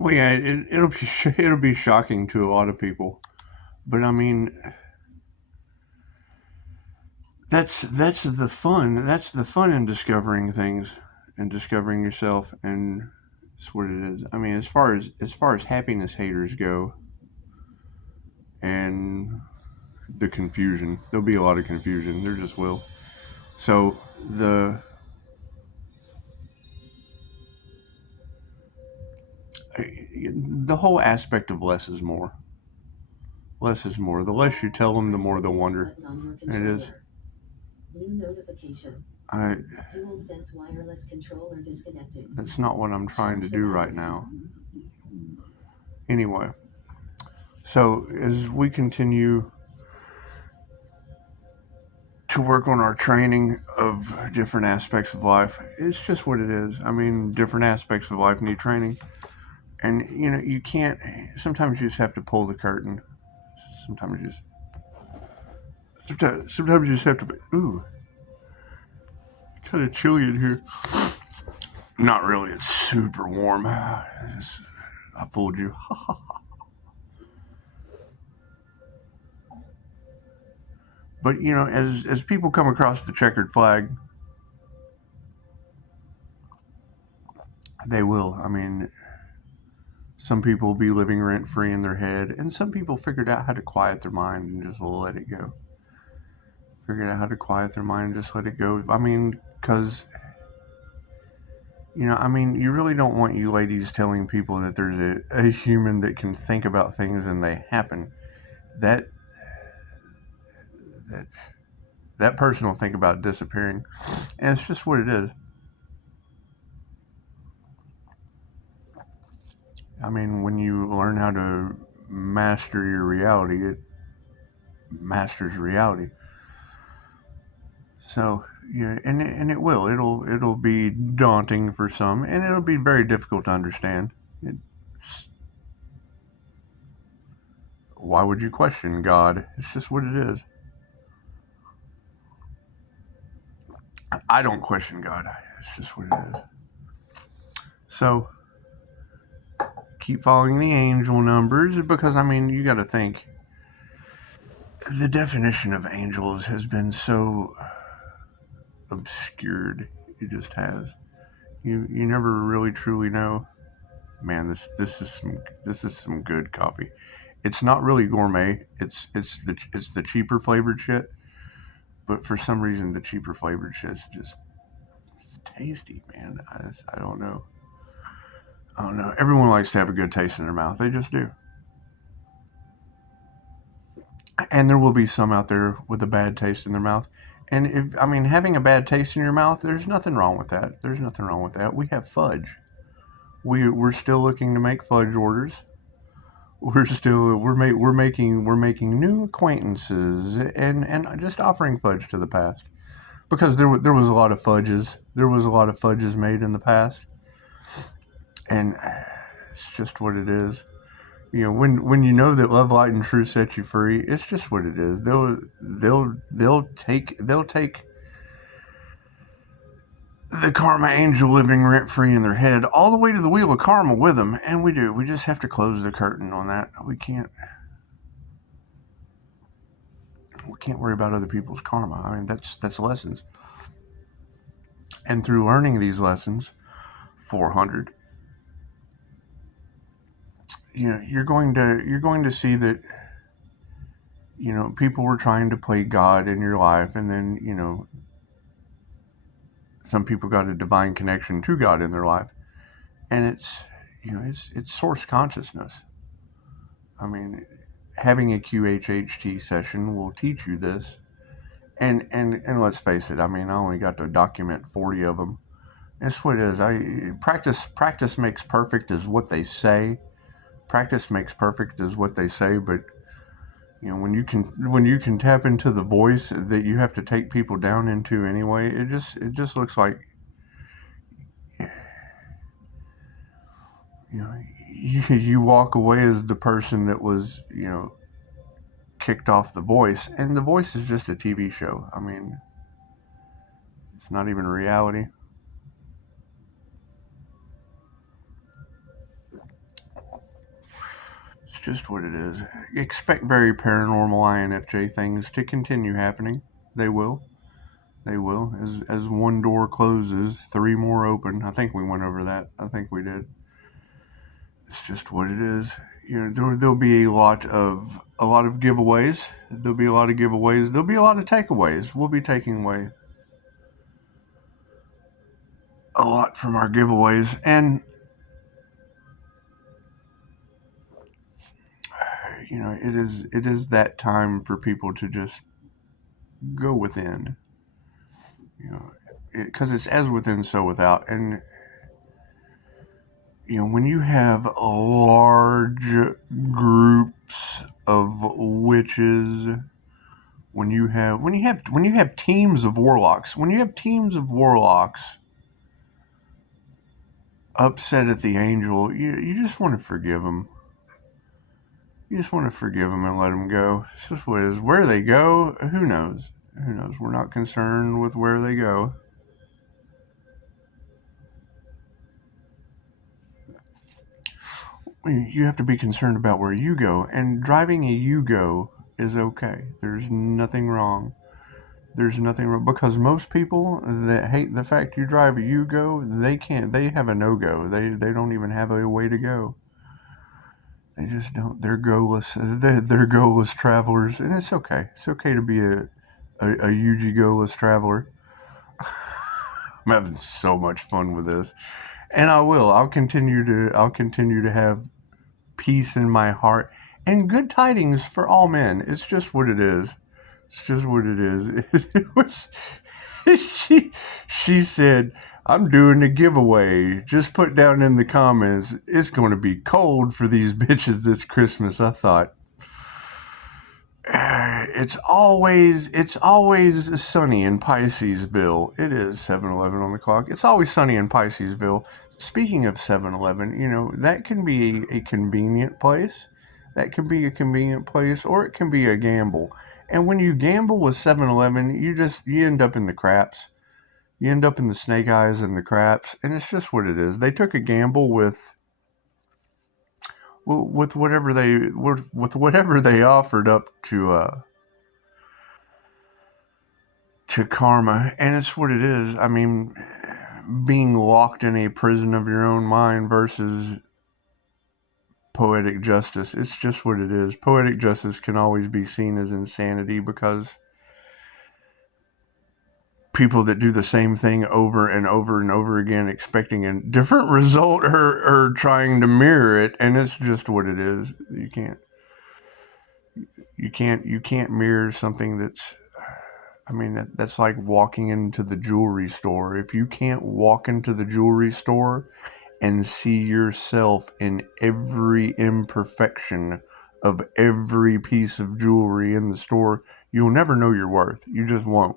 Well, yeah, it'll be shocking to a lot of people, but I mean, that's the fun. That's the fun in discovering things and discovering yourself, and it's what it is. I mean, as far as happiness haters go, and the confusion, there'll be a lot of confusion. There just will. So the whole aspect of less is more. Less is more. The less you tell them, the more they'll wonder. And it is. New notification. Dual sense wireless controller disconnected. That's not what I'm trying to do right now. Anyway, so as we continue to work on our training of different aspects of life, it's just what it is. I mean, different aspects of life need training. And, you can't, sometimes you just have to pull the curtain. Sometimes you just, sometimes you just have to, ooh, kind of chilly in here. Not really, it's super warm. I fooled you. But as people come across the checkered flag, they will. I mean, some people will be living rent free in their head, and some people figured out how to quiet their mind and just let it go. Figured out how to quiet their mind and just let it go. I mean, because you really don't want you ladies telling people that there's a human that can think about things and they happen. That that that person will think about disappearing, and it's just what it is. I mean, when you learn how to master your reality, it masters reality. So yeah, and it will. It'll be daunting for some, and it'll be very difficult to understand. Why would you question God? It's just what it is. I don't question God. It's just what it is. So keep following the angel numbers because you got to think. The definition of angels has been so obscured. It just has. You never really truly know. Man, this is some good coffee. It's not really gourmet. It's the cheaper flavored shit. But for some reason, the cheaper flavored shit's just it's tasty, man. I don't know. I don't know. Everyone likes to have a good taste in their mouth. They just do. And there will be some out there with a bad taste in their mouth. And having a bad taste in your mouth, there's nothing wrong with that. There's nothing wrong with that. We have fudge. We're still looking to make fudge orders. We're making new acquaintances and just offering fudge to the past because there was a lot of fudges made in the past, and it's just what it is. When you know that love, light, and truth set you free, it's just what it is. They'll take the karma angel living rent free in their head all the way to the wheel of karma with them, and we do. We just have to close the curtain on that. We can't worry about other people's karma. That's lessons, and through learning these lessons, 400. You're going to see that people were trying to play God in your life, and then some people got a divine connection to God in their life, and it's source consciousness. I mean, having a QHHT session will teach you this, and let's face it. I only got to document 40 of them. That's what it is. I practice makes perfect is what they say. Practice makes perfect is what they say, but when you can tap into the voice that you have to take people down into anyway, it just looks like you walk away as the person that was kicked off the voice, and the voice is just a TV show. It's not even reality. just what it is. Expect very paranormal INFJ things to continue happening. They will. They will. As one door closes, three more open. I think we went over that. I think we did. It's just what it is. There'll be a lot of giveaways. There'll be a lot of giveaways. There'll be a lot of takeaways. We'll be taking away a lot from our giveaways, and it is that time for people to just go within. Because it's as within, so without, and when you have large groups of witches, when you have teams of warlocks, upset at the angel, you just want to forgive them. You just want to forgive them and let them go. It's just what it is. Where they go, who knows? Who knows? We're not concerned with where they go. You have to be concerned about where you go, and driving a Yugo is okay. There's nothing wrong. Because most people that hate the fact you drive a Yugo, they have a no-go. They don't even have a way to go. They just don't. They're goalless. They're goalless travelers, and it's okay. It's okay to be a Yuji goalless traveler. I'm having so much fun with this. And I will. I'll continue to have peace in my heart and good tidings for all men. It's just what it is. It's just what it is. She said, "I'm doing a giveaway. Just put down in the comments. It's going to be cold for these bitches this Christmas." I thought, it's always sunny in Piscesville. It is 7-Eleven on the clock. It's always sunny in Piscesville. Speaking of 7-Eleven, that can be a convenient place. Or it can be a gamble. And when you gamble with 7-Eleven, you end up in the craps. You end up in the snake eyes and the craps, and it's just what it is. They took a gamble with whatever they offered up to karma, and it's what it is. I mean, being locked in a prison of your own mind versus poetic justice. It's just what it is. Poetic justice can always be seen as insanity because people that do the same thing over and over and over again expecting a different result are trying to mirror it, and it's just what it is. You can't mirror something that's like walking into the jewelry store. If you can't walk into the jewelry store and see yourself in every imperfection of every piece of jewelry in the store, you'll never know your worth. You just won't.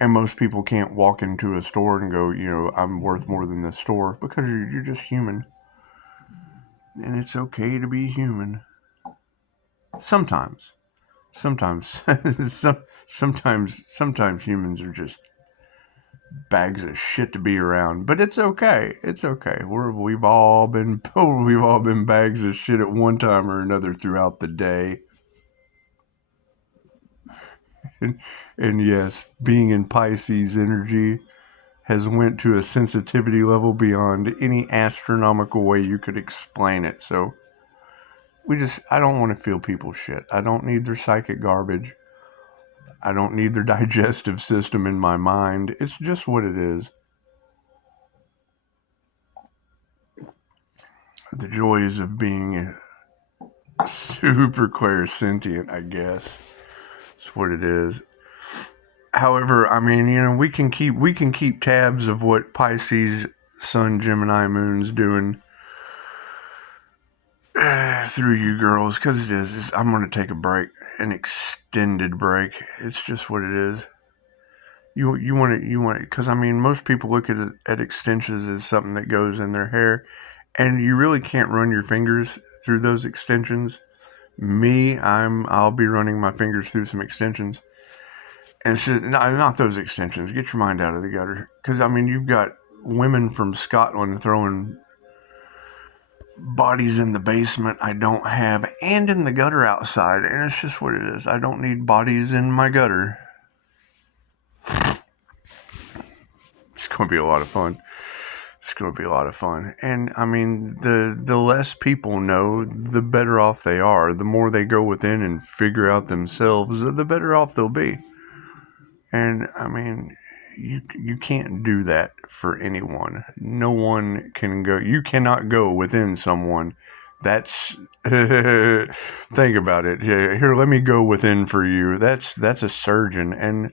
And most people can't walk into a store and go, I'm worth more than this store, because you're just human. And it's okay to be human. Sometimes sometimes humans are just bags of shit to be around, but it's okay. We've all been bags of shit at one time or another throughout the day. And yes, being in Pisces energy has went to a sensitivity level beyond any astronomical way you could explain it. So I don't want to feel people's shit. I don't need their psychic garbage. I don't need their digestive system in my mind. It's just what it is. The joys of being super clairsentient, I guess. That's what it is. However, I mean, we can keep tabs of what Pisces, Sun, Gemini, Moon's doing through you girls, because I'm going to take a break, an extended break. It's just what it is. You want it, because I mean, most people look at extensions as something that goes in their hair, and you really can't run your fingers through those extensions. I'll be running my fingers through some extensions. And it's just, not those extensions. Get your mind out of the gutter. Because, I mean, you've got women from Scotland throwing bodies in the basement I don't have, and in the gutter outside, and it's just what it is. I don't need bodies in my gutter. It's going to be a lot of fun. It's going to be a lot of fun. And I mean, the less people know, the better off they are. The more they go within and figure out themselves, the better off they'll be. And I mean, you can't do that for anyone. No one can go. You cannot go within someone. That's think about it. Here, let me go within for you. That's a surgeon, and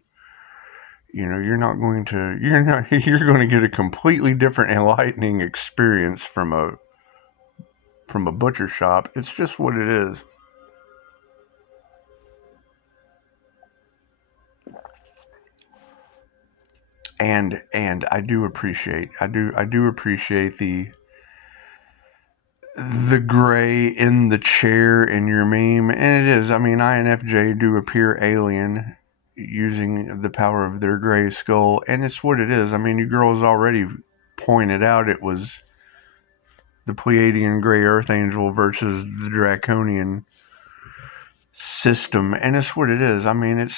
you're going to get a completely different enlightening experience from a butcher shop. It's just what it is. And I do appreciate the gray in the chair in your meme, and it is. I mean, INFJ do appear alien using the power of their gray skull, and it's what it is. I mean, you girls already pointed out it was the Pleiadian gray Earth Angel versus the Draconian system, and it's what it is. I mean,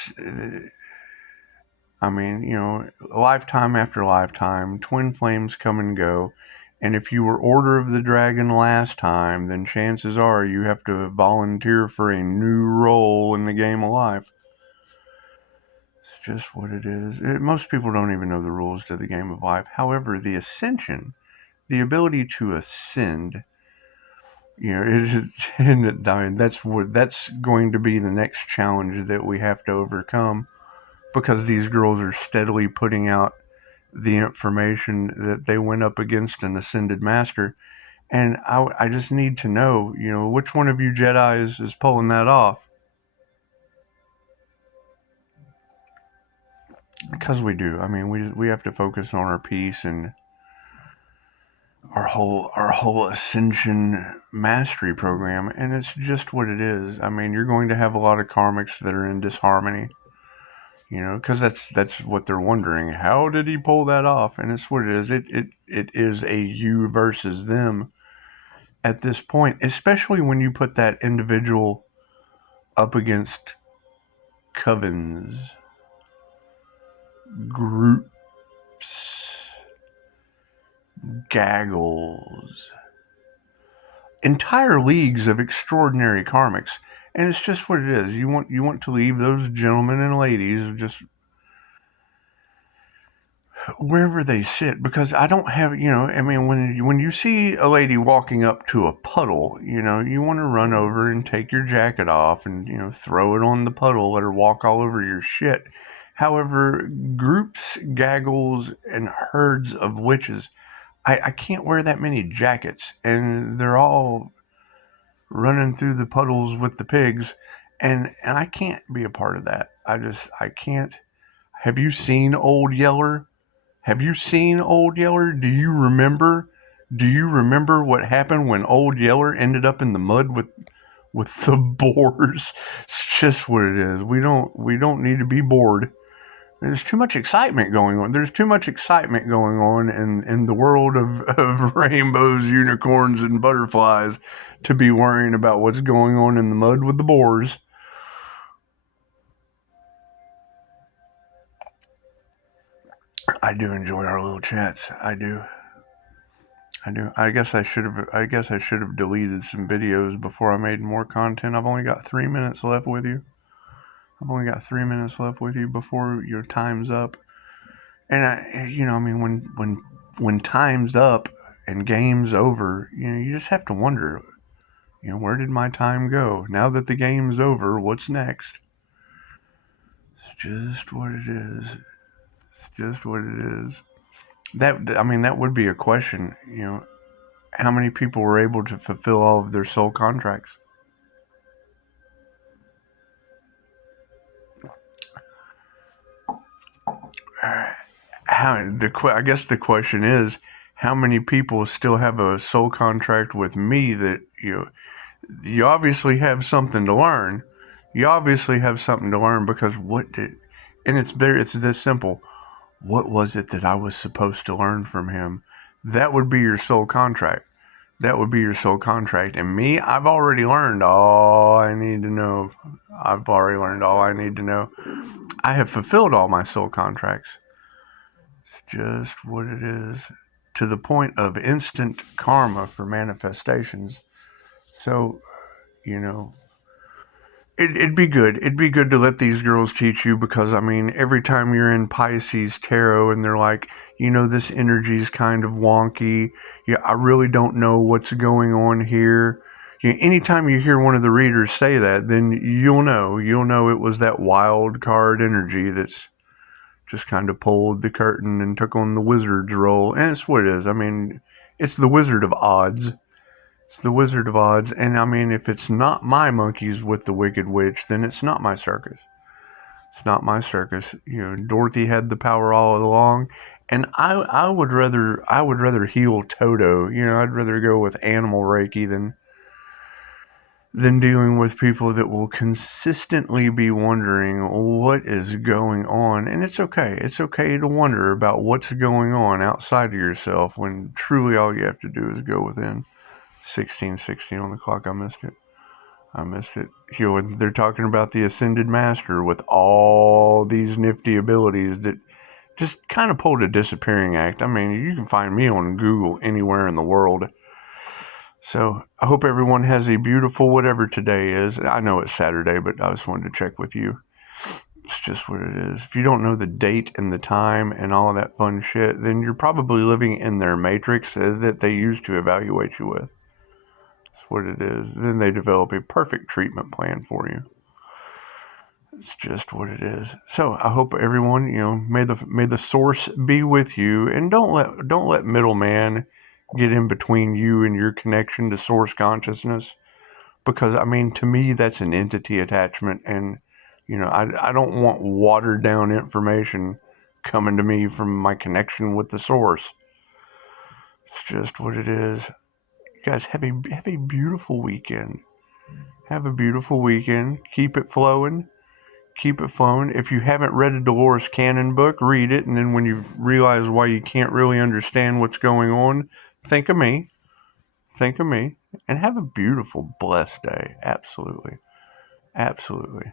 lifetime after lifetime, twin flames come and go. And if you were Order of the Dragon last time, then chances are you have to volunteer for a new role in the game of life. It's just what it is. Most people don't even know the rules to the game of life. However, the ascension, the ability to ascend, that's going to be the next challenge that we have to overcome, because these girls are steadily putting out the information that they went up against an ascended master. And I just need to know, which one of you Jedis is pulling that off. Because we do. I mean, we have to focus on our peace and our whole ascension mastery program, and it's just what it is. I mean, you're going to have a lot of karmics that are in disharmony. Because that's what they're wondering. How did he pull that off? And it's what it is. It is a you versus them at this point, especially when you put that individual up against covens, groups, gaggles, entire leagues of extraordinary karmics. And it's just what it is. You want to leave those gentlemen and ladies just wherever they sit, because I don't have, I mean, when you see a lady walking up to a puddle, you want to run over and take your jacket off and, throw it on the puddle, let her walk all over your shit. However, groups, gaggles, and herds of witches, I can't wear that many jackets, and they're all running through the puddles with the pigs, and I can't be a part of that. I can't. Have you seen Old Yeller? Have you seen Old Yeller? Do you remember what happened when Old Yeller ended up in the mud with the boars? It's just what it is. We don't need to be bored. There's too much excitement going on. There's too much excitement going on in the world of rainbows, unicorns, and butterflies to be worrying about what's going on in the mud with the boars. I do enjoy our little chats. I do. I guess I should have deleted some videos before I made more content. I've only got 3 minutes left with you. Before your time's up. And I mean, when time's up and game's over, you just have to wonder, where did my time go? Now that the game's over, what's next? It's just what it is. That would be a question, how many people were able to fulfill all of their soul contracts? I guess the question is, how many people still have a soul contract with me that you obviously have something to learn. Because it's this simple. What was it that I was supposed to learn from him? That would be your soul contract. That would be your soul contract. And me, I've already learned all I need to know. I've already learned all I need to know. I have fulfilled all my soul contracts. It's just what it is. To the point of instant karma for manifestations. So, you know, it'd be good. It'd be good to let these girls teach you, because, I mean, every time you're in Pisces tarot and they're like, this energy is kind of wonky. Yeah, I really don't know what's going on here. Anytime you hear one of the readers say that, then you'll know it was that wild card energy that's just kind of pulled the curtain and took on the wizard's role. And it's what it is. I mean, it's the Wizard of Odds. It's the Wizard of Odds. And I mean, if it's not my monkeys with the Wicked Witch, then it's not my circus. It's not my circus. Dorothy had the power all along. And I would rather heal Toto. I'd rather go with animal Reiki than dealing with people that will consistently be wondering what is going on. And it's okay. It's okay to wonder about what's going on outside of yourself, when truly all you have to do is go within. 16:16 on the clock. I missed it. They're talking about the Ascended Master with all these nifty abilities that just kind of pulled a disappearing act. I mean, you can find me on Google anywhere in the world. So I hope everyone has a beautiful whatever today is. I know it's Saturday, but I just wanted to check with you. It's just what it is. If you don't know the date and the time and all of that fun shit, then you're probably living in their matrix that they use to evaluate you with. That's what it is. Then they develop a perfect treatment plan for you. It's just what it is. So I hope everyone, may the source be with you, and don't let middleman get in between you and your connection to source consciousness, because, I mean, to me, that's an entity attachment, and I don't want watered down information coming to me from my connection with the source. It's just what it is. You guys have a beautiful weekend. Have a beautiful weekend. Keep it flowing. Keep it flowing. If you haven't read a Dolores Cannon book, read it, and then when you realize why you can't really understand what's going on, think of me. Think of me. And have a beautiful, blessed day. Absolutely. Absolutely.